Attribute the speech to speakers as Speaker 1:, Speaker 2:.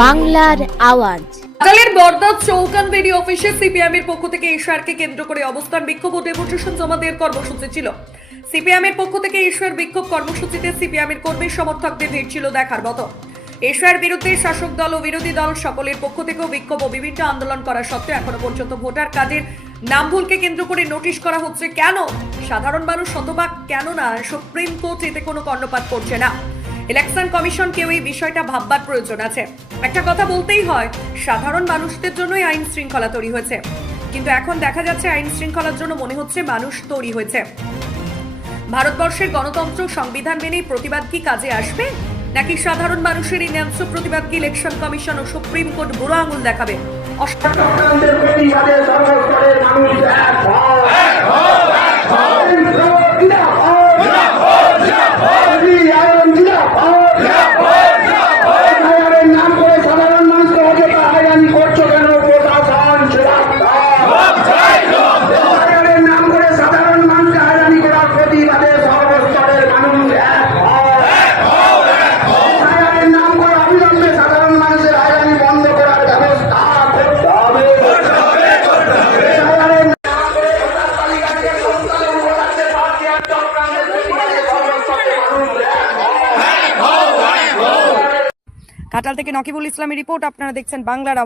Speaker 1: বাংলার আওয়াজ।
Speaker 2: বর্দা চৌকানবেড়ি অফিসে সিপিএম এর পক্ষ থেকে কেন্দ্র করে অবস্থান বিক্ষোভ ও জমা দেওয়ার কর্মসূচি ছিল। সিপিএম এর পক্ষ থেকে বিক্ষোভ কর্মসূচিতে সিপিএম এর কর্মী সমর্থকদের ভিড় ছিল দেখার মতো। বিরুদ্ধে শাসক দল ও বিরোধী দল সকলের পক্ষ থেকেও বিক্ষোভ ও বিভিন্ন আন্দোলন করা সত্ত্বেও এখনও পর্যন্ত ভোটার কার্ডের নাম ভুলকে কেন্দ্র করে নোটিশ করা হচ্ছে কেন? সাধারণ মানুষ শতভাগ কেন না? সুপ্রিম কোর্ট এতে কোনো কর্ণপাত করছে না। ইলেকশন কমিশনকেও এই বিষয়টা ভাববার প্রয়োজন আছে। একটা কথা বলতেই হয়, সাধারণ মানুষদের জন্যই আইন শৃঙ্খলা তৈরি হয়েছে। কিন্তু এখন দেখা যাচ্ছে আইন শৃঙ্খলার জন্য মনে হচ্ছে মানুষ তৈরি হয়েছে। ভারতবর্ষের গণতন্ত্র সংবিধান মেনেই প্রতিবাদ কি কাজে আসবে? নাকি সাধারণ মানুষের এই ন্যায্য প্রতিবাদ কি ইলেকশন কমিশন ও সুপ্রিম কোর্ট বুড়ো আঙুল দেখাবে? ঘাটাল থেকে নকিবুল ইসলামের রিপোর্ট আপনারা দেখছেন বাংলার